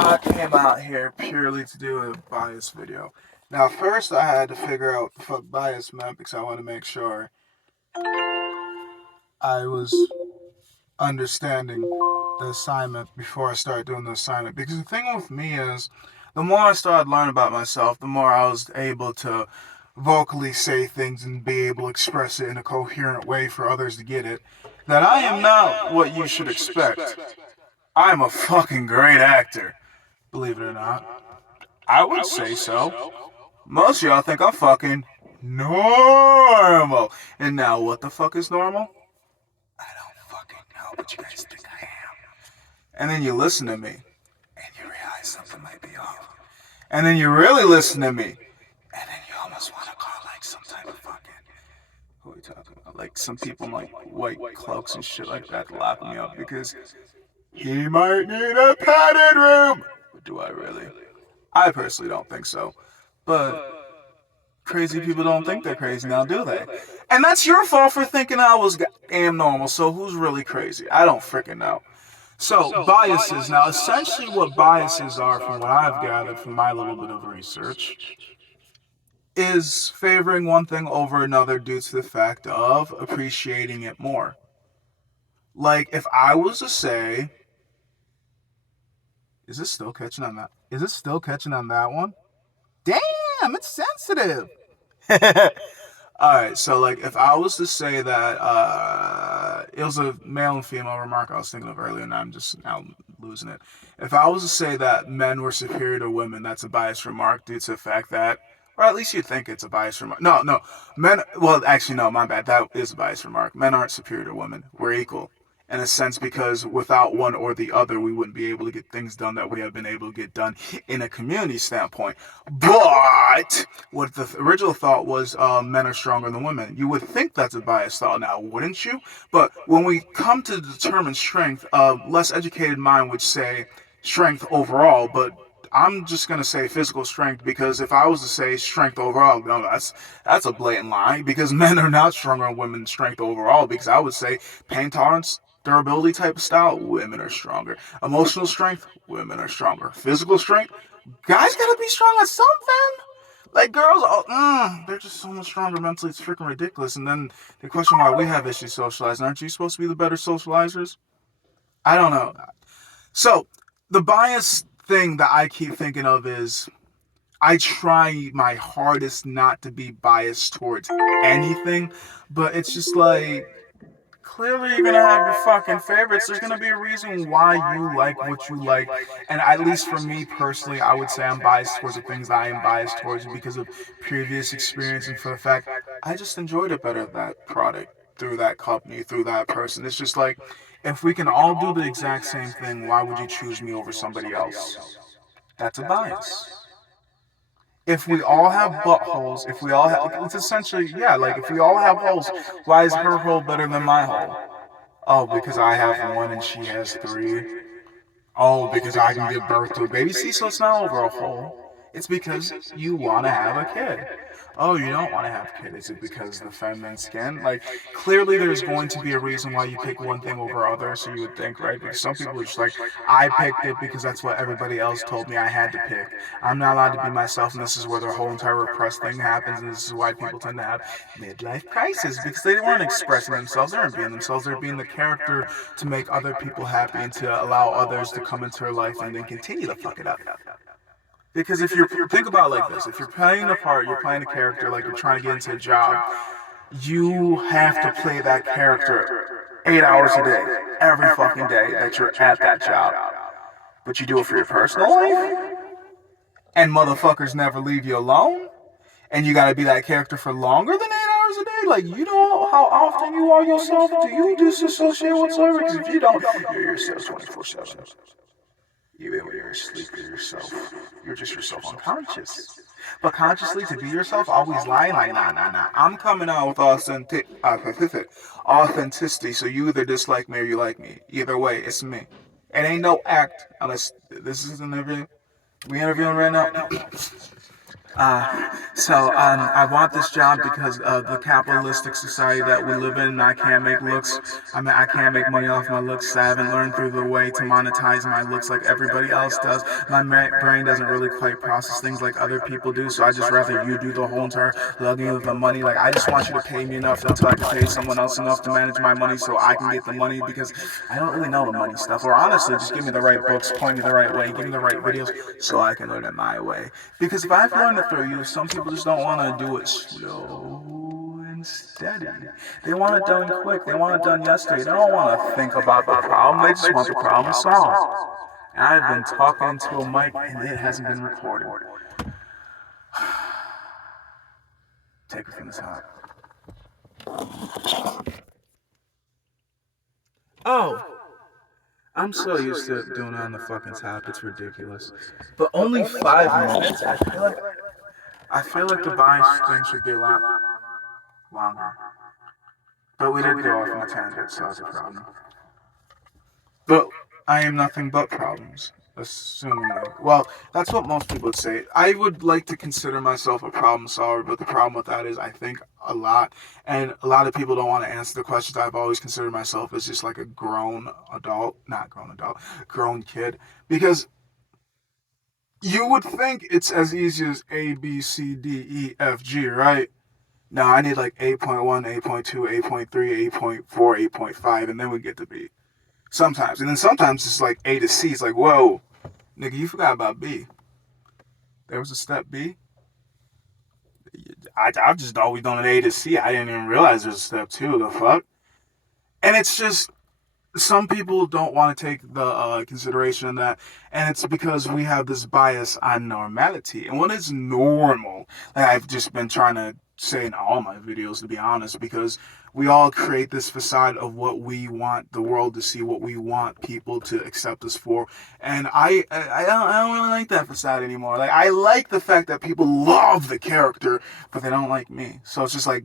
I came out here purely to do a bias video. Now, first I had to figure out what the fuck bias meant because I want to make sure I was understanding the assignment before I started doing the assignment. Because the thing with me is, the more I started learning about myself, the more I was able to vocally say things and be able to express it in a coherent way for others to get it. That I am not what you should expect. I'm a fucking great actor, believe it or not. I would say so. Most of y'all think I'm fucking normal. And now, what the fuck is normal? I don't fucking know, but you guys think I am. And then you listen to me, and you realize something might be off. And then you really listen to me, and then you almost want to call like some type of fucking. Who are we talking about? Like some people in like white cloaks and shit like that to lock me up because he might need a padded room. But do I really? I personally don't think so. But crazy people don't think they're crazy now, do they? And that's your fault for thinking I was am normal. So who's really crazy? I don't freaking know. So biases. Now, essentially, what biases are, from what I've gathered from my little bit of research, is favoring one thing over another due to the fact of appreciating it more. Like, if I was to say, is this still catching on that? Is it still catching on that one? Damn, it's sensitive. Alright, so like if I was to say that it was a male and female remark I was thinking of earlier and I'm just now losing it. If I was to say that men were superior to women, that's a biased remark due to the fact that, or at least you think it's a biased remark. No, men, well actually no, my bad, that is a biased remark. Men aren't superior to women, we're equal. In a sense, because without one or the other, we wouldn't be able to get things done that we have been able to get done in a community standpoint. But what the original thought was, men are stronger than women. You would think that's a biased thought now, wouldn't you? But when we come to determine strength, a less educated mind would say strength overall, but I'm just gonna say physical strength because if I was to say strength overall, no, that's a blatant lie because men are not stronger than women strength overall because I would say pain tolerance, durability type of style, women are stronger. Emotional strength, women are stronger. Physical strength, guys gotta be strong at something. Like girls, they're just so much stronger mentally. It's freaking ridiculous. And then they question why we have issues socializing. Aren't you supposed to be the better socializers? I don't know. So the bias thing that I keep thinking of is I try my hardest not to be biased towards anything, but it's just like clearly you're gonna have your fucking favorites. There's gonna be a reason why you like what you like. And at least for me personally, I would say I'm biased towards the things that I am biased towards because of previous experience and for the fact I just enjoyed it better, that product, through that company, through that person. It's just like if we can all do the exact same thing, why would you choose me over somebody else? That's a bias. If we all have buttholes, if we all have, it's essentially, yeah, like if we all have holes, why is her hole better than my hole? Oh, because I have one and she has three. Oh, because I can give birth to a baby. See, so it's not over a hole. It's because you want to have a kid. Oh, you don't want to have a kid. Is it because of the feminine skin? Like, clearly there's going to be a reason why you pick one thing over others, so you would think, right? Because some people are just like, I picked it because that's what everybody else told me I had to pick. I'm not allowed to be myself, and this is where the whole entire repressed thing happens, and this is why people tend to have midlife crisis, because they weren't expressing themselves, they weren't being themselves, they're being the character to make other people happy and to allow others to come into their life and then continue to fuck it up. Because if you're think about it like this, if you're playing a part, you're playing a character, like you're trying to get into a job, you have to play that character 8 hours a day, every fucking day that you're at that job. But you do it for your personal life, and motherfuckers never leave you alone, and you gotta be that character for longer than 8 hours a day. Like, you know how often you are yourself? Do you disassociate whatsoever? Because if you don't, you're yourself 24/7. Even when you're asleep, you're yourself. You're just yourself unconscious. But consciously, to be yourself, always lying like, nah. I'm coming out with authenticity, so you either dislike me or you like me. Either way, it's me. It ain't no act, unless this is an interview. We interviewing right now? Uh, I want this job because of the capitalistic society that we live in, and I can't make looks. I mean, I can't make money off my looks. I haven't learned through the way to monetize my looks like everybody else does. My brain doesn't really quite process things like other people do, so I just rather you do the whole entire lugging of the money. Like, I just want you to pay me enough until I can pay someone else enough to manage my money so I can get the money because I don't really know the money stuff. Or honestly, just give me the right books, point me the right way, give me the right videos so I can learn it my way. Because if I've learned it through you, some people just don't want to do it slow and steady. They want it done quick. They want it done yesterday. They don't want to think about the problem. They just want the problem solved. And I've been talking into a mic and it hasn't been recorded. Take it from the top. Oh, I'm so used to doing it on the fucking top. It's ridiculous. But only 5 minutes. I feel like the bias thing should be a lot longer. But we did go off on a tangent, so that's a problem. But I am nothing but problems. Assuming, well, that's what most people would say. I would like to consider myself a problem solver, but the problem with that is I think a lot, and a lot of people don't want to answer the questions. I've always considered myself as just like a grown adult, not grown adult, grown kid, because you would think it's as easy as A, B, C, D, E, F, G, right? No, I need like 8.1, 8.2, 8.3, 8.4, 8.5, and then we get to B. Sometimes. And then sometimes it's like A to C. It's like, whoa, nigga, you forgot about B. There was a step B. I've just always done an A to C. I didn't even realize there's a step 2. The fuck? And it's just, some people don't want to take the consideration of that, and it's because we have this bias on normality. And what is normal? Like I've just been trying to say in all my videos, to be honest, because we all create this facade of what we want the world to see, what we want people to accept us for, and I don't really like that facade anymore. Like I like the fact that people love the character, but they don't like me. So it's just like,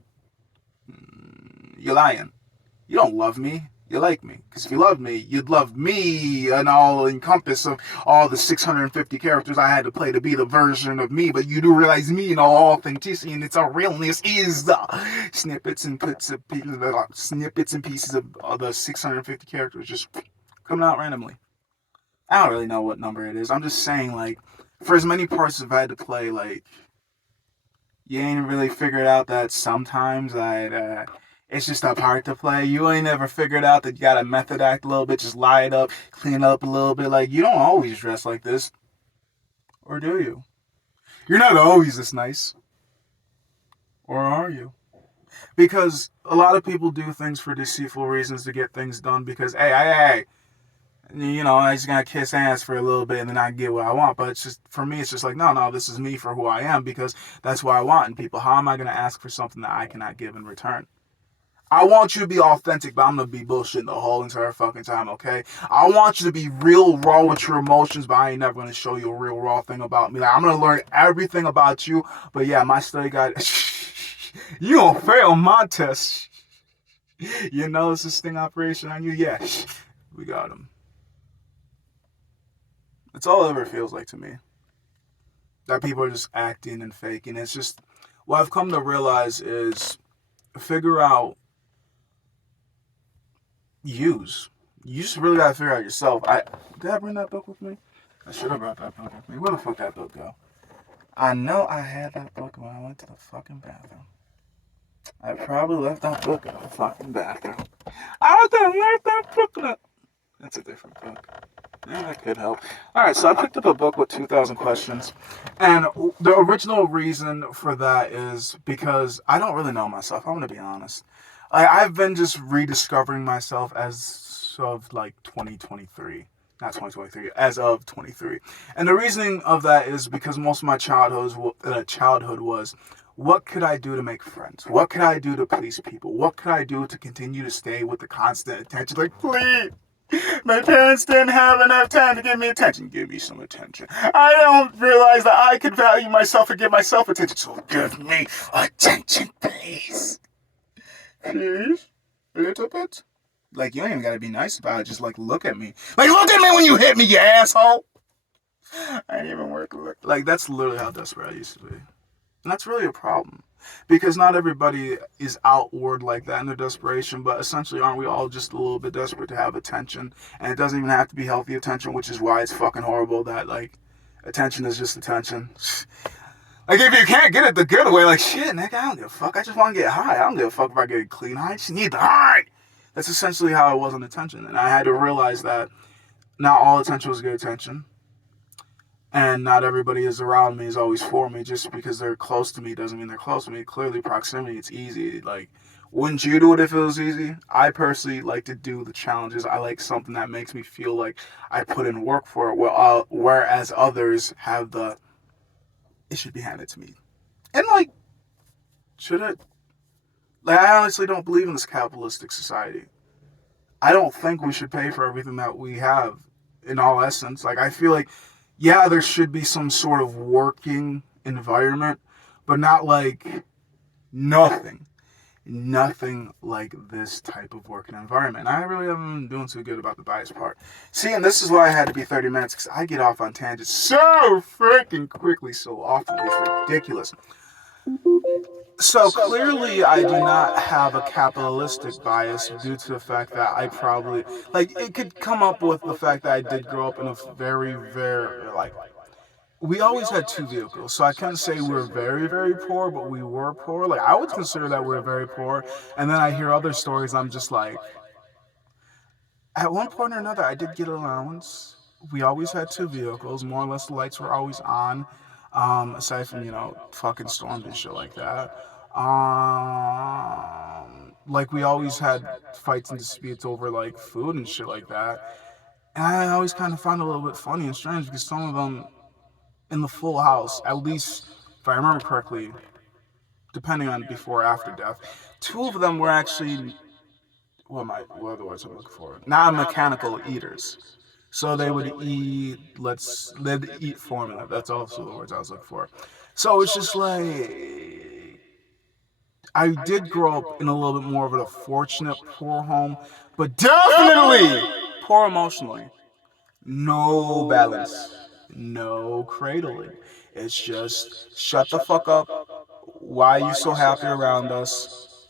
you're lying. You don't love me. You like me. Because if you loved me, you'd love me and all encompass of all the 650 characters I had to play to be the version of me. But you do realize me and all authenticity and its all realness is the snippets and pieces of the 650 characters just coming out randomly. I don't really know what number it is. I'm just saying, like, for as many parts as I've had to play, like, you ain't really figured out that sometimes it's just a part to play. You ain't never figured out that you gotta method act a little bit, just lie it up, clean it up a little bit. Like, you don't always dress like this. Or do you? You're not always this nice. Or are you? Because a lot of people do things for deceitful reasons to get things done because, hey, you know, I just gotta kiss ass for a little bit and then I get what I want. But it's just, for me, it's just like, no, this is me for who I am because that's what I want in people. How am I gonna ask for something that I cannot give in return? I want you to be authentic, but I'm gonna be bullshitting the whole entire fucking time, okay? I want you to be real raw with your emotions, but I ain't never gonna show you a real raw thing about me. Like, I'm gonna learn everything about you, but yeah, my study guide, you gonna fail my test. You know, it's a sting operation on you? Yeah, we got him. That's all it ever feels like to me. That people are just acting and faking. It's just, what I've come to realize is figure out use. You just really gotta figure out yourself. Did I bring that book with me? I should have brought that book with me. Where the fuck that book go? I know I had that book when I went to the fucking bathroom. I probably left that book in the fucking bathroom. I done left that book. That's a different book. Yeah, that could help. Alright, so I picked up a book with 2,000 questions. And the original reason for that is because I don't really know myself. I'm going to be honest. I've been just rediscovering myself as of like 2023. Not 2023, as of 23. And the reasoning of that is because most of my childhood was, what could I do to make friends? What could I do to please people? What could I do to continue to stay with the constant attention? Like, please. My parents didn't have enough time to give me attention. Give me some attention. I don't realize that I could value myself and give myself attention. So give me attention, please. Please? A little bit? Like, you ain't even gotta be nice about it. Just, like, look at me. Like, look at me when you hit me, you asshole! I ain't even work. Like, that's literally how desperate I used to be. And that's really a problem. Because not everybody is outward like that in their desperation, but essentially aren't we all just a little bit desperate to have attention? And it doesn't even have to be healthy attention, which is why it's fucking horrible that like attention is just attention. Like if you can't get it the good way, like shit, nigga, I don't give a fuck. I just want to get high. I don't give a fuck if I get a clean high. I just need the high. That's essentially how I was on attention. And I had to realize that not all attention was good attention. And not everybody is around me is always for me. Just because they're close to me doesn't mean they're close to me. Clearly, proximity, it's easy. Like, wouldn't you do it if it was easy? I personally like to do the challenges. I like something that makes me feel like I put in work for it. Whereas others have the, it should be handed to me. And like, should it? Like, I honestly don't believe in this capitalistic society. I don't think we should pay for everything that we have in all essence. Like, I feel like, yeah, there should be some sort of working environment, but not like nothing. Nothing like this type of working environment. I really haven't been doing too good about the bias part. See, and this is why I had to be 30 minutes, because I get off on tangents so freaking quickly so often. It's ridiculous. So clearly, I do not have a capitalistic bias due to the fact that I probably, like, it could come up with the fact that I did grow up in a very, very, like, we always had two vehicles. So I can't say we were very, very poor, but we were poor. Like, I would consider that we were very poor. And then I hear other stories, I'm just like, at one point or another, I did get allowance. We always had two vehicles. More or less, the lights were always on. Aside from fucking storms and shit like that. Like we always had fights and disputes over like food and shit like that. And I always kind of found it a little bit funny and strange because some of them in the full house, at least if I remember correctly, depending on before or after death, two of them were actually what are the words I'm looking for? Not mechanical eaters. So they would eat, they'd eat formula. That's also the words I was looking for. So it's just like, I did grow up in a little bit more of a fortunate poor home, but definitely poor emotionally. No balance, no cradling. It's just shut the fuck up. Why are you so happy around us?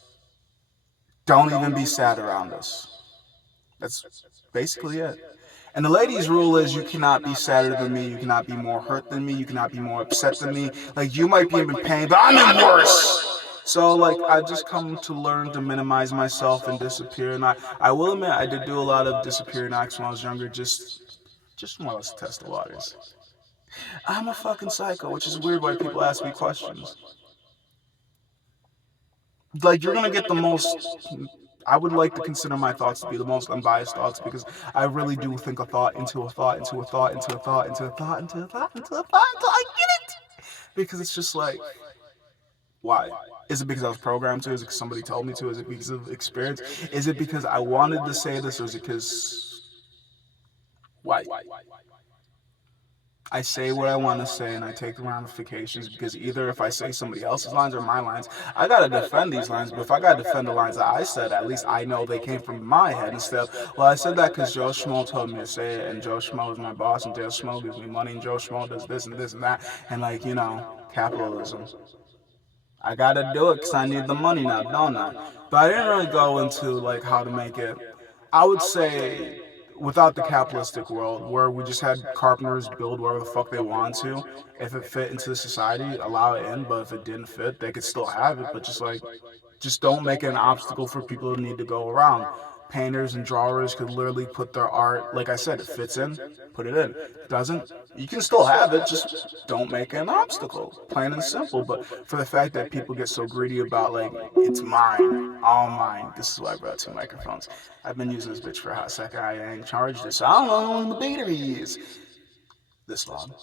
Don't even be sad around us. That's basically it. And the ladies' rule is you cannot be sadder than me, you cannot be more hurt than me, you cannot be more upset than me. Like you might be in pain, but I'm in worse. So like I've just come to learn to minimize myself and disappear. And I will admit I did do a lot of disappearing acts when I was younger, just more or less to test the waters. I'm a fucking psycho, which is weird why people ask me questions. Like you're gonna get the most. I would like to consider my thoughts to be the most unbiased thoughts because I really do think a thought into a thought into a thought into a thought into a thought into a thought into a thought until I get it. Because it's just like, why? Is it because I was programmed to? Is it because somebody told me to? Is it because of experience? Is it because I wanted to say this, or is it because why? I say what I want to say and I take the ramifications because either if I say somebody else's lines or my lines, I gotta defend these lines. But if I gotta defend the lines that I said, at least I know they came from my head instead of, well, I said that because Joe Schmo told me to say it, and Joe Schmo is my boss, and Joe Schmo gives me money, and Joe Schmo does this and this and that, and like, capitalism. I gotta do it because I need the money now, don't I? But I didn't really go into like how to make it. I would say without the capitalistic world where we just had carpenters build whatever the fuck they want to, if it fit into the society, allow it in. But if it didn't fit, they could still have it. But just don't make it an obstacle for people who need to go around. Painters and drawers could literally put their art, like I said, it fits in, put it in. Doesn't, you can still have it, just don't make it an obstacle. Plain and simple. But for the fact that people get so greedy about, like, it's mine, all mine, this is why I brought two microphones. I've been using this bitch for a hot second. I ain't charged it, so I don't know how long the battery is. This long.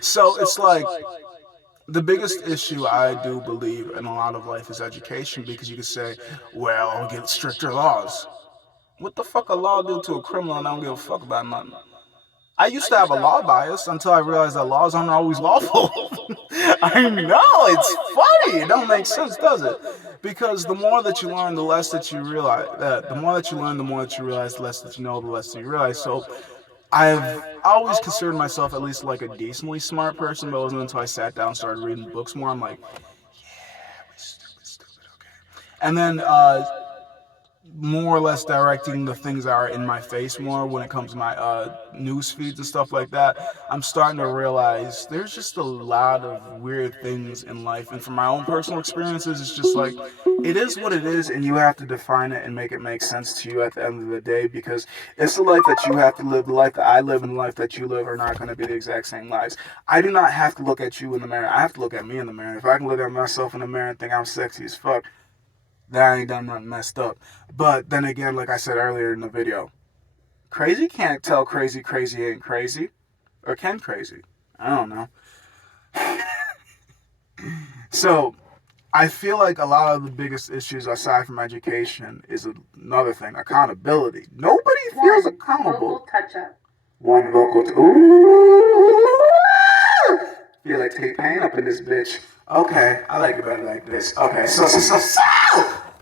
So it's like, the biggest issue I do believe in a lot of life is education because you could say, well, get stricter laws. What the fuck a law do to a criminal and I don't give a fuck about nothing? I used to have a law bias until I realized that laws aren't always lawful. I know, it's funny. It don't make sense, does it? Because the more that you learn, the less that you realize. The more that you learn, the more that you realize, the less that you know, the less that you realize. So I've always considered myself at least like a decently smart person, but it wasn't until I sat down and started reading books more. I'm like, yeah, we stupid, stupid, okay. And then more or less directing the things that are in my face more when it comes to my news feeds and stuff like that. I'm starting to realize there's just a lot of weird things in life, and from my own personal experiences, it's just like it is what it is, and you have to define it and make it make sense to you at the end of the day, because it's the life that you have to live. The life that I live and the life that you live are not going to be the exact same lives. I do not have to look at you in the mirror. I have to look at me in the mirror. If I can look at myself in the mirror and think I'm sexy as fuck, that I ain't done nothing messed up. But then again, like I said earlier in the video, crazy can't tell crazy ain't crazy. Or can crazy? I don't know. So, I feel like a lot of the biggest issues aside from education is another thing, accountability. Nobody feels accountable. Vocal touch up. One vocal. Ooh! Feel like T-Pain up in this bitch. Okay, I like it better like this. Okay, so.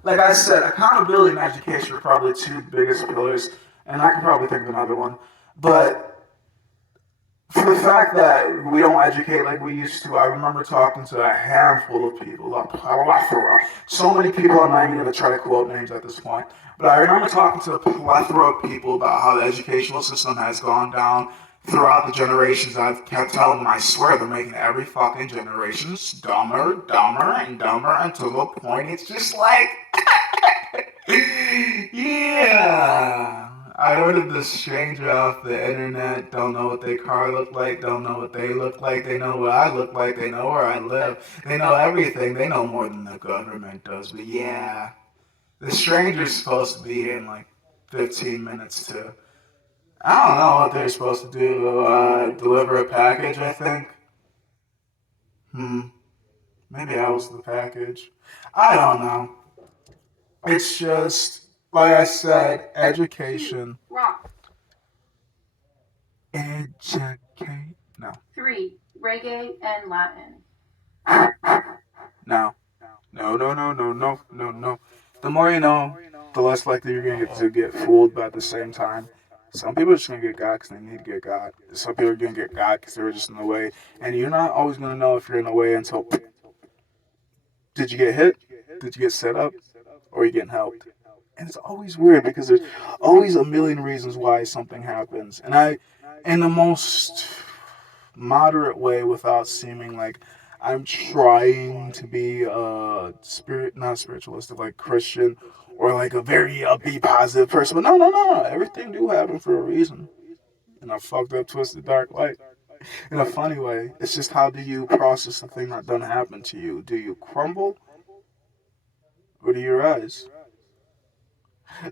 Like I said, accountability and education are probably two biggest pillars, and I can probably think of another one. But for the fact that we don't educate like we used to, I remember talking to a handful of people, a plethora. So many people, I'm not even going to try to quote names at this point. But I remember talking to a plethora of people about how the educational system has gone down throughout the generations. I've kept telling them, I swear, they're making every fucking generation dumber, dumber, and dumber until the point it's just like, yeah. I ordered this stranger off the internet, don't know what their car looked like, don't know what they look like, they know what I look like, they know where I live, they know everything, they know more than the government does, but yeah. The stranger's supposed to be here in like 15 minutes to, I don't know what they're supposed to do, deliver a package, I think. Maybe I was the package. I don't know. It's just, like I said, education. Rock. Educate. No. 3. Reggae and Latin. No. No. The more you know, the less likely you're going to get fooled, but at the same time, some people are just going to get God because they need to get God. Some people are going to get God because they were just in the way. And you're not always going to know if you're in the way until, did you get hit? Did you get set up? Or are you getting helped? And it's always weird because there's always a million reasons why something happens. And I, in the most moderate way, without seeming like I'm trying to be not spiritualistic, like Christian, or like a very upbeat, positive person. But no. Everything do happen for a reason. In a fucked up, twisted, dark light. In a funny way. It's just how do you process the thing that done happen to you? Do you crumble? Or do you rise?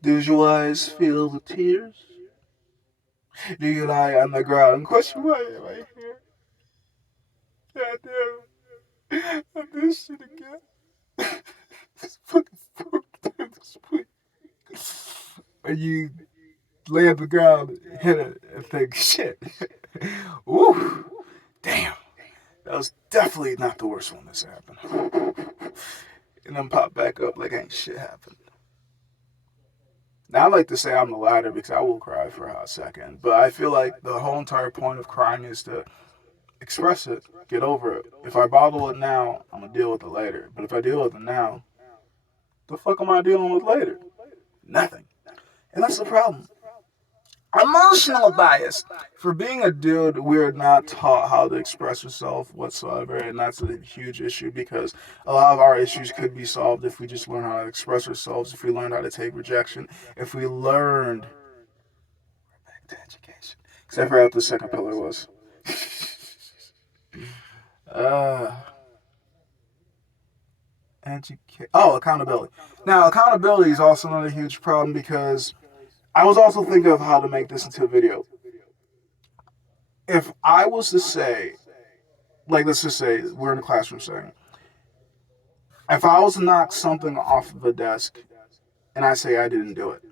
Do your eyes feel the tears? Do you lie on the ground and question why am I here? God damn, I did this shit again. This fucking fucked up this week. Or you lay on the ground, hit it, and think, shit. Ooh, damn. That was definitely not the worst one that's happened. And then pop back up like ain't shit happened. Now I like to say I'm the latter because I will cry for a hot second. But I feel like the whole entire point of crying is to express it, get over it. If I bottle it now, I'm going to deal with it later. But if I deal with it now, the fuck am I dealing with later? Nothing. And that's the problem. Emotional bias. For being a dude, we're not taught how to express yourself whatsoever, and that's a huge issue because a lot of our issues could be solved if we just learn how to express ourselves, if we learned how to take rejection, if we learned. Back to education. Because I forgot what the second pillar was. Accountability. Now, accountability is also another huge problem because I was also thinking of how to make this into a video. If I was to say, like, let's just say we're in a classroom setting. If I was to knock something off of a desk and I say I didn't do it,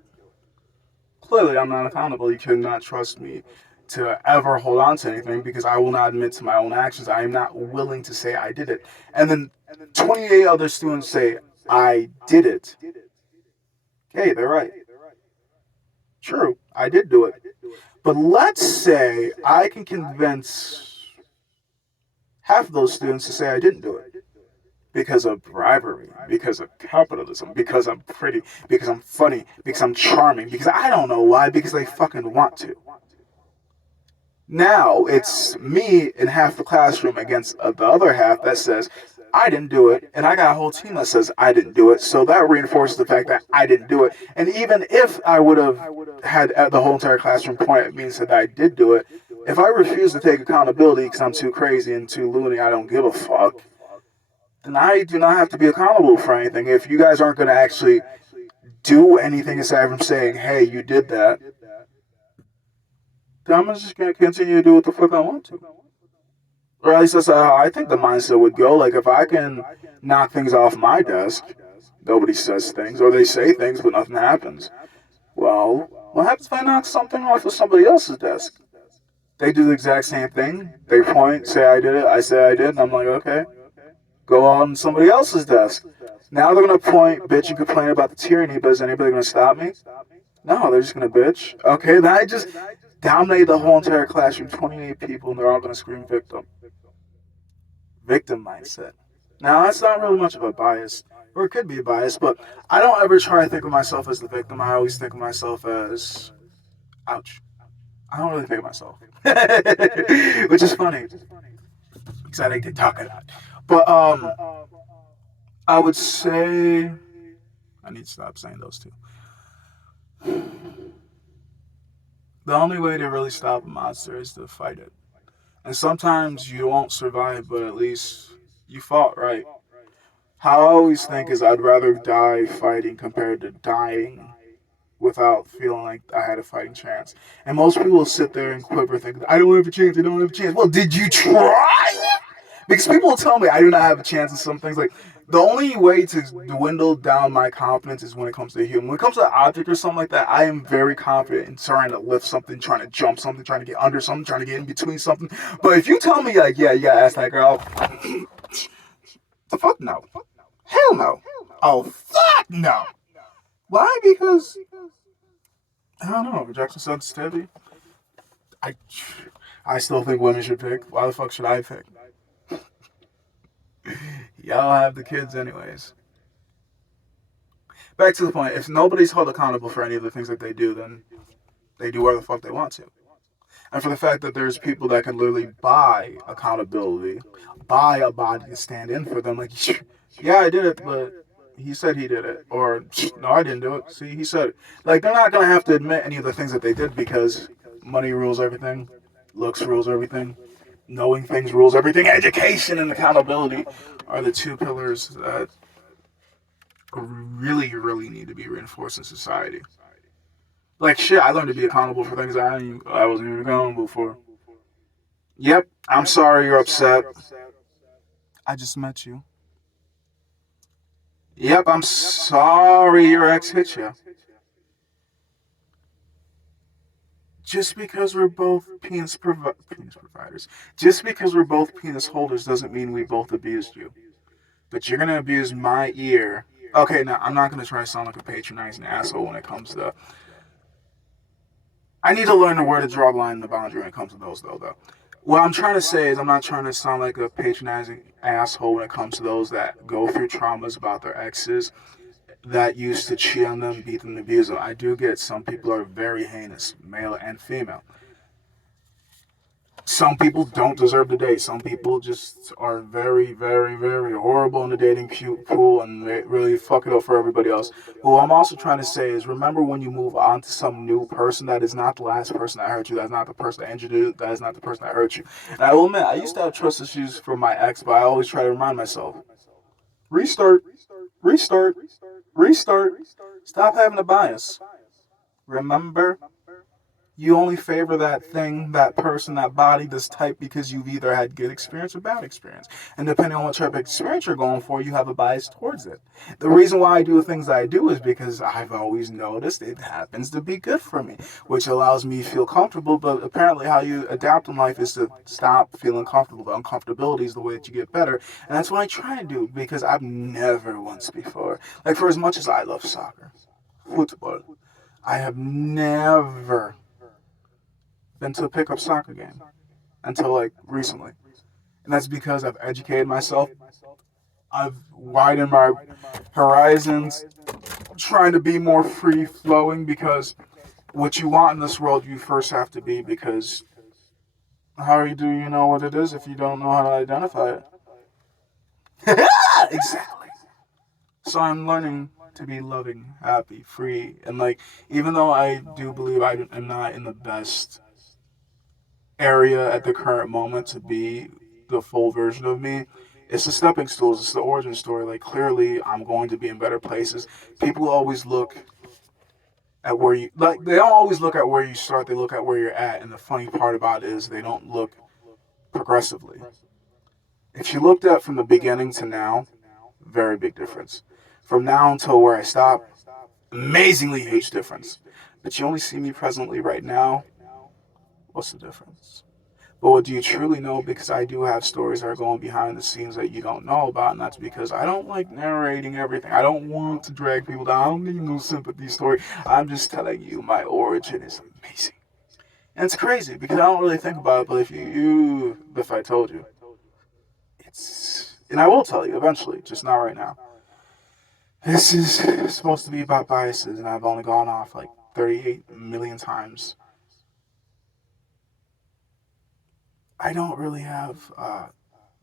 clearly I'm not accountable. You cannot trust me to ever hold on to anything because I will not admit to my own actions. I am not willing to say I did it. And then 28 other students say I did it. Okay, they're right. True, I did do it. But let's say I can convince half of those students to say I didn't do it because of bribery, because of capitalism, because I'm pretty, because I'm funny, because I'm charming, because I don't know why, because they fucking want to. Now it's me in half the classroom against the other half that says, I didn't do it, and I got a whole team that says I didn't do it. So that reinforces the fact that I didn't do it. And even if I would have had the whole entire classroom point at me and said that I did do it, if I refuse to take accountability because I'm too crazy and too loony, I don't give a fuck, then I do not have to be accountable for anything. If you guys aren't going to actually do anything aside from saying, hey, you did that, then I'm just going to continue to do what the fuck I want to. Or at least that's how I think the mindset would go. Like, if I can knock things off my desk, nobody says things, or they say things, but nothing happens. Well, what happens if I knock something off of somebody else's desk? They do the exact same thing. They point, say I did it, I say I did, and I'm like, okay, go on somebody else's desk. Now they're gonna point, bitch, and complain about the tyranny, but is anybody gonna stop me? No, they're just gonna bitch. Okay, then I just dominated the whole entire classroom, 28 people, and they're all gonna scream victim. Victim mindset. Now, that's not really much of a bias, or it could be a bias, but I don't ever try to think of myself as the victim. I always think of myself as, ouch. I don't really think of myself, which is funny because I like to talk a lot. But I would say I need to stop saying those two. The only way to really stop a monster is to fight it. And sometimes you won't survive, but at least you fought right. How I always think is I'd rather die fighting compared to dying without feeling like I had a fighting chance. And most people sit there and quiver, thinking, I don't have a chance, I don't have a chance. Well, did you try? Because people will tell me I do not have a chance in some things. Like, the only way to dwindle down my confidence is when it comes to a human. When it comes to an object or something like that, I am very confident in trying to lift something, trying to jump something, trying to get under something, trying to get in between something. But if you tell me, like, yeah, you gotta ask that girl, the fuck no. Hell no. Oh, fuck no. Why? Because, I don't know, rejection sensitivity. I, I still think women should pick. Why the fuck should I pick? Y'all have the kids anyways. Back to the point. If nobody's held accountable for any of the things that they do, then they do whatever the fuck they want to. And for the fact that there's people that can literally buy accountability, buy a body to stand in for them, like, yeah, I did it, but he said he did it. Or, no, I didn't do it. See, he said it. Like, they're not going to have to admit any of the things that they did because money rules everything, looks rules everything, knowing things rules everything. Education and accountability are the two pillars that really, really need to be reinforced in society. Like, shit, I learned to be accountable for things I wasn't even accountable for. Yep, I'm sorry you're upset. I just met you. Yep, I'm sorry your ex hit you. Just because we're both penis providers, just because we're both penis holders doesn't mean we both abused you. But you're gonna abuse my ear. Okay, now I'm not gonna try to sound like a patronizing asshole when it comes to. I need to learn where to draw the line and the boundary when it comes to those, though. What I'm trying to say is I'm not trying to sound like a patronizing asshole when it comes to those that go through traumas about their exes that used to cheat on them, beat them, and abuse them. I do get some people are very heinous, male and female. Some people don't deserve to date. Some people just are very, very, very horrible in the dating pool and they really fuck it up for everybody else. But what I'm also trying to say is remember when you move on to some new person, that is not the last person that hurt you. That is not the person that injured you. That is not the person that hurt you. And I will admit, I used to have trust issues from my ex, but I always try to remind myself restart, restart, restart. Stop having a bias. Remember, you only favor that thing, that person, that body, this type because you've either had good experience or bad experience. And depending on what type of experience you're going for, you have a bias towards it. The reason why I do the things I do is because I've always noticed it happens to be good for me, which allows me to feel comfortable. But apparently, how you adapt in life is to stop feeling comfortable. The uncomfortability is the way that you get better. And that's what I try to do because I've never once before, like for as much as I love soccer, football, I have never been to a pickup soccer game until like recently. And that's because I've educated myself. I've widened my horizons, trying to be more free flowing because what you want in this world, you first have to be because how do you know what it is if you don't know how to identify it? Exactly. So I'm learning to be loving, happy, free, and like even though I do believe I am not in the best area at the current moment to be the full version of me, it's the stepping stools, it's the origin story. Like clearly I'm going to be in better places. People always look at where you like they don't always look at where you start, they look at where you're at, and the funny part about it is they don't look progressively. If you looked at from the beginning to now, very big difference. From now until where I stop, amazingly huge difference. But you only see me presently right now. What's the difference? But what do you truly know? Because I do have stories that are going behind the scenes that you don't know about, and that's because I don't like narrating everything. I don't want to drag people down. I don't need no sympathy story. I'm just telling you my origin is amazing. And it's crazy because I don't really think about it, but if I told you, and I will tell you eventually, just not right now. This is supposed to be about biases, and I've only gone off like 38 million times. I don't really have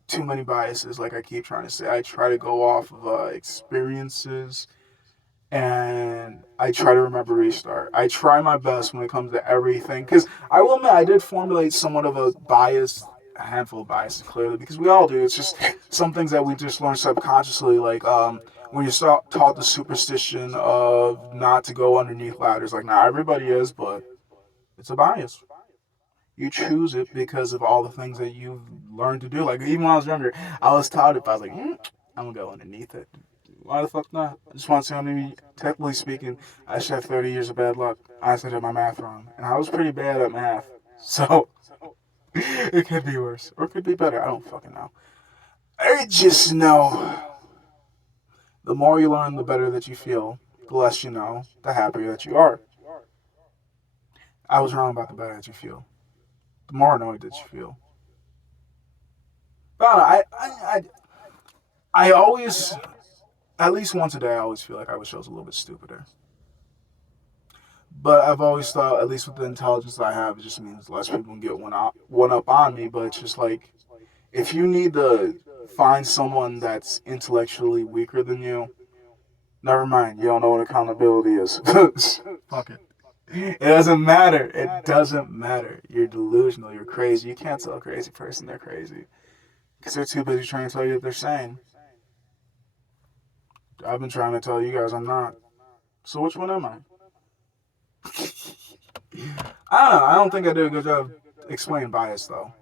too many biases, like I keep trying to say. I try to go off of experiences and I try to remember restart. I try my best when it comes to everything because I will admit I did formulate somewhat of a bias, a handful of biases clearly because we all do. It's just some things that we just learn subconsciously, like when you start taught the superstition of not to go underneath ladders. Like not everybody is, but it's a bias. You choose it because of all the things that you've learned to do. Like even when I was younger, I was taught it. But I was like, I'm gonna go underneath it. Why the fuck not? I just want to see how many. Technically speaking, I should have 30 years of bad luck. I said my math wrong, and I was pretty bad at math. So it could be worse or it could be better. I don't fucking know. I just know the more you learn, the better that you feel. The less you know, the happier that you are. I was wrong about the better that you feel. The more annoyed that you feel. But I always, at least once a day, I always feel like I wish I was a little bit stupider. But I've always thought, at least with the intelligence I have, it just means less people can get one up on me. But it's just like, if you need to find someone that's intellectually weaker than you, never mind. You don't know what accountability is. Fuck it. It doesn't matter. It doesn't matter. You're delusional. You're crazy. You can't tell a crazy person they're crazy because they're too busy trying to tell you that they're sane. I've been trying to tell you guys I'm not. So which one am I? I don't know. I don't think I did a good job explaining bias though.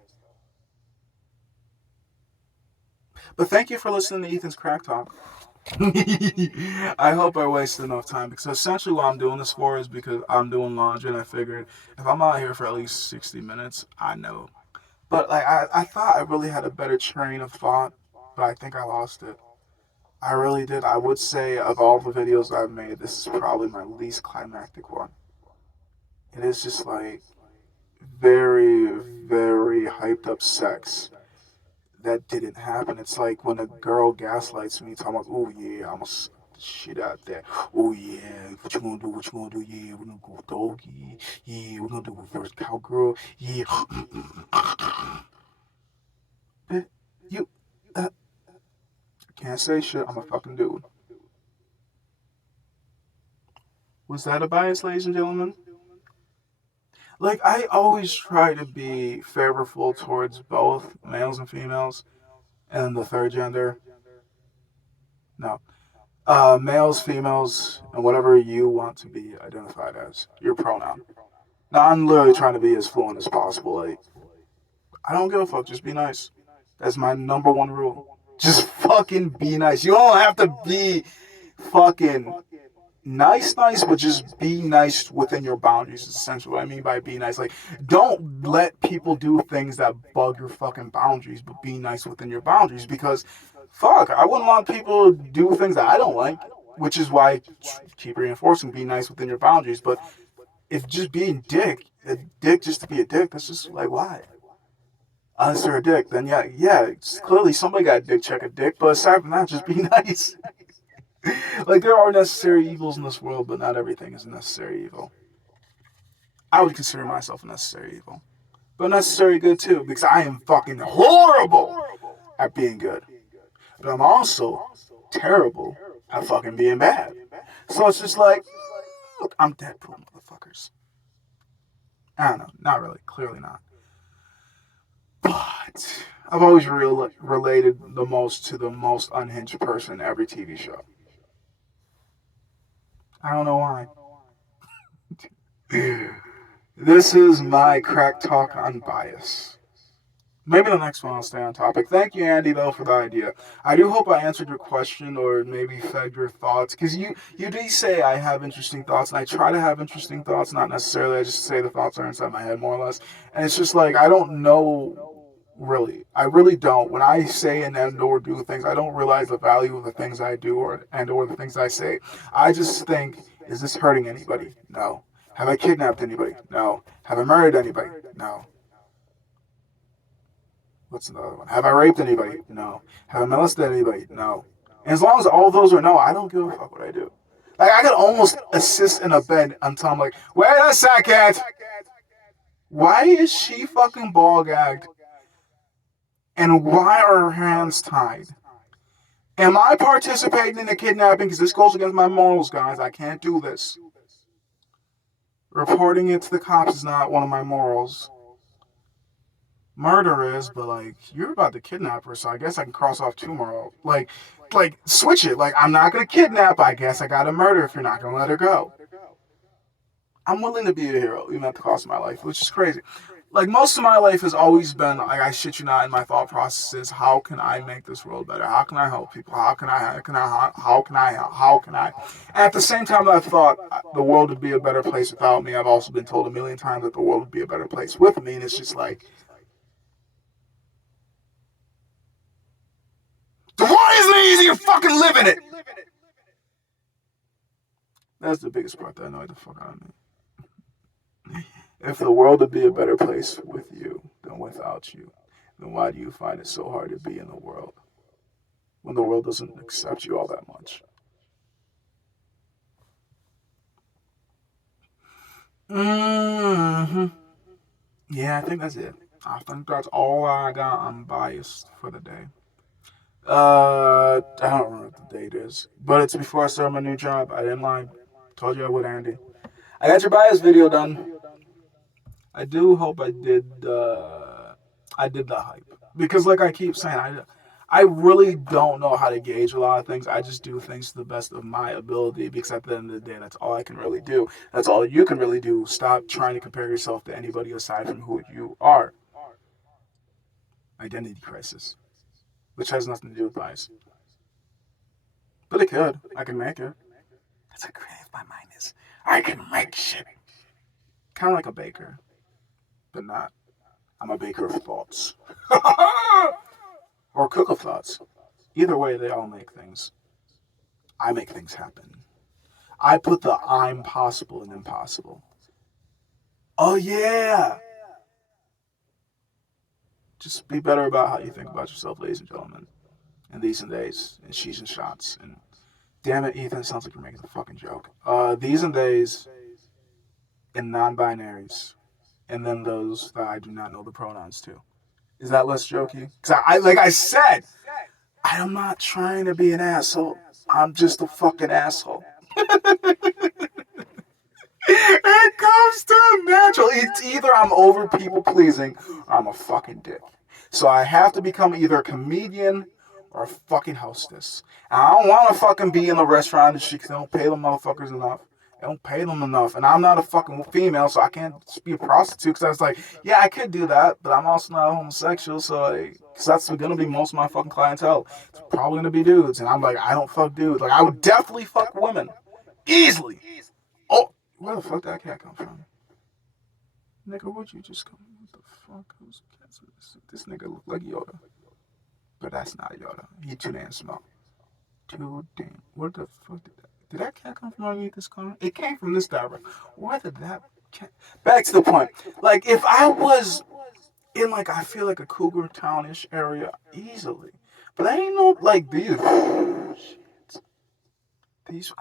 But thank you for listening to Ethan's Crack Talk. I hope I wasted enough time because essentially what I'm doing this for is because I'm doing laundry and I figured if I'm out here for at least 60 minutes, I know. But like I thought I really had a better train of thought, but I think I lost it. I really did. I would say of all the videos I've made, this is probably my least climactic one. It is just like very, very hyped up sex that didn't happen. It's like when a girl gaslights me, talking about, oh yeah, I'm gonna shit out there. Oh yeah, what you gonna do? What you gonna do? Yeah, we're gonna go doggy. Yeah, we're gonna do reverse cowgirl. Yeah. you, can't say shit. I'm a fucking dude. Was that a bias, ladies and gentlemen? Like, I always try to be favorable towards both males and females and the third gender. No. Males, females, and whatever you want to be identified as, your pronoun. Now, I'm literally trying to be as fluent as possible. Like, I don't give a fuck. Just be nice. That's my number one rule. Just fucking be nice. You don't have to be fucking nice, but just be nice within your boundaries. Is essentially what I mean by be nice. Like, don't let people do things that bug your fucking boundaries, but be nice within your boundaries because, fuck, I wouldn't want people to do things that I don't like. which is why I keep reinforcing be nice within your boundaries. But if just being a dick just to be a dick, that's just like why? Unless they're a dick, then yeah, it's clearly somebody got a dick check a dick. But aside from that, just be nice. Like there are necessary evils in this world, but not everything is a necessary evil. I would consider myself a necessary evil, but necessary good too, because I am fucking horrible at being good, but I'm also terrible at fucking being bad. So it's just like, look, I'm Deadpool, motherfuckers. I don't know, not really, clearly not. But I've always related the most to the most unhinged person in every TV show. I don't know why. This is my crack talk on bias. Maybe the next one I'll stay on topic. Thank you, Andy, though, for the idea. I do hope I answered your question or maybe fed your thoughts. Because you do say I have interesting thoughts, and I try to have interesting thoughts, not necessarily. I just say the thoughts are inside my head, more or less. And it's just like, I don't know, really. I really don't. When I say and or do things, I don't realize the value of the things I do or the things I say. I just think, is this hurting anybody? No. Have I kidnapped anybody? No. Have I murdered anybody? No. What's another one? Have I raped anybody? No. Have I molested anybody? No. And as long as all those are no, I don't give a fuck what I do. Like I could almost assist in a bed until I'm like, wait a second. Why is she fucking ball gagged? And why are her hands tied? Am I participating in the kidnapping? Because this goes against my morals, guys. I can't do this. Reporting it to the cops is not one of my morals. Murder is, but like you're about to kidnap her, so I guess I can cross off tomorrow. Like switch it. Like I'm not gonna kidnap. I guess I gotta murder if you're not gonna let her go. I'm willing to be a hero, even at the cost of my life, which is crazy. Like most of my life has always been, like I shit you not, in my thought processes. How can I make this world better? How can I help people? How can I? And at the same time that I've thought the world would be a better place without me, I've also been told a million times that the world would be a better place with me, and it's just like, why isn't it easy to fucking live in it? That's the biggest part that annoyed the fuck out of me. If the world would be a better place with you than without you, then why do you find it so hard to be in the world when the world doesn't accept you all that much? Mm-hmm. Yeah, I think that's it. I think that's all I got on bias for the day. I don't remember what the date is, but it's before I start my new job. I didn't lie. Told you I would, Andy. I got your bias video done. I do hope I did the hype because, like I keep saying, I really don't know how to gauge a lot of things. I just do things to the best of my ability because at the end of the day, that's all I can really do. That's all you can really do. Stop trying to compare yourself to anybody aside from who you are. Identity crisis, which has nothing to do with bias, but it could. I can make it. That's how creative my mind is. I can make shit. Kind of like a baker, but not. I'm a baker of thoughts. Or cook of thoughts. Either way, they all make things. I make things happen. I put the I'm possible in impossible. Oh, yeah. Just be better about how you think about yourself, ladies and gentlemen. And these and days, and she's and shots. And damn it, Ethan, sounds like you're making a fucking joke. These and days, and non binaries. And then those that I do not know the pronouns to. Is that less jokey? Because like I said, I'm not trying to be an asshole. I'm just a fucking asshole. It comes to natural. It's either I'm over people pleasing or I'm a fucking dick. So I have to become either a comedian or a fucking hostess. And I don't want to fucking be in the restaurant industry because they don't pay them motherfuckers enough. They don't pay them enough. And I'm not a fucking female, so I can't just be a prostitute. Because I was like, yeah, I could do that, but I'm also not homosexual. So, because that's going to be most of my fucking clientele. It's probably going to be dudes. And I'm like, I don't fuck dudes. Like, I would definitely fuck women. Easily. Oh, where the fuck that cat come from? Nigga, would you just come? What the fuck? Who's cat? This nigga look like Yoda. But that's not Yoda. He too damn small. Too damn. What the fuck did that? Did that cat come from underneath this car? It came from this direction. Where did that cat? Back to the point. Like, if I was in, like, I feel like a cougar townish area easily. But I ain't no, like, these,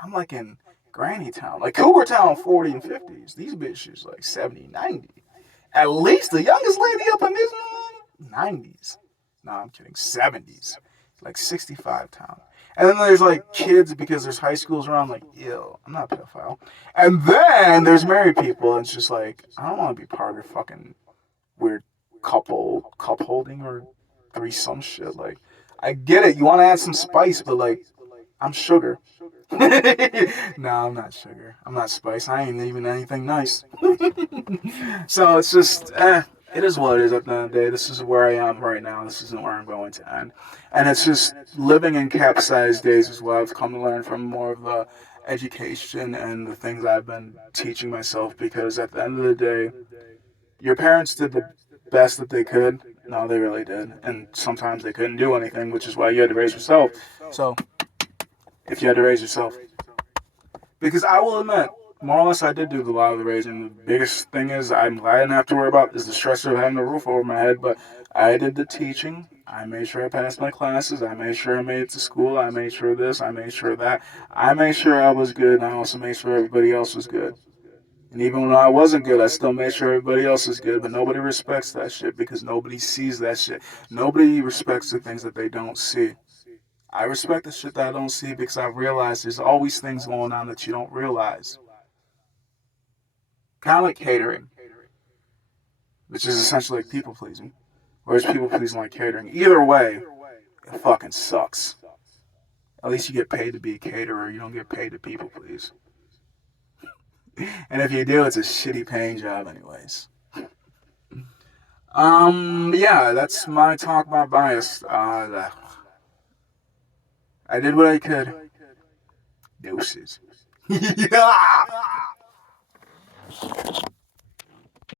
I'm like in Granny Town. Like, Cougar Town 40 and 50s. These bitches, like, 70, 90. At least the youngest lady up in this one, 90s. Nah, I'm kidding. 70s. Like 65 town. And then there's like kids because there's high schools around. Like, ew, I'm not a pedophile. And then there's married people. And it's just like, I don't want to be part of your fucking weird cup holding or threesome shit. Like, I get it. You want to add some spice, but like, I'm sugar. No, I'm not sugar. I'm not spice. I ain't even anything nice. So it's just, it is what it is at the end of the day. This is where I am right now. This isn't where I'm going to end. And it's just living in capsized days is what I've come to learn from more of the education and the things I've been teaching myself. Because at the end of the day, your parents did the best that they could. No, they really did. And sometimes they couldn't do anything, which is why you had to raise yourself. So, if you had to raise yourself. Because I will admit, more or less, I did do a lot of the raising. The biggest thing is I'm glad I didn't have to worry about is the stress of having a roof over my head. But I did the teaching. I made sure I passed my classes. I made sure I made it to school. I made sure this. I made sure that. I made sure I was good, and I also made sure everybody else was good. And even when I wasn't good, I still made sure everybody else is good. But nobody respects that shit because nobody sees that shit. Nobody respects the things that they don't see. I respect the shit that I don't see because I realize there's always things going on that you don't realize. Kind of like catering, which is essentially like people pleasing. Whereas people pleasing like catering. Either way, it fucking sucks. At least you get paid to be a caterer. You don't get paid to people please. And if you do, it's a shitty paying job anyways. Yeah, that's my talk about bias. I did what I could. Deuces. Yeah!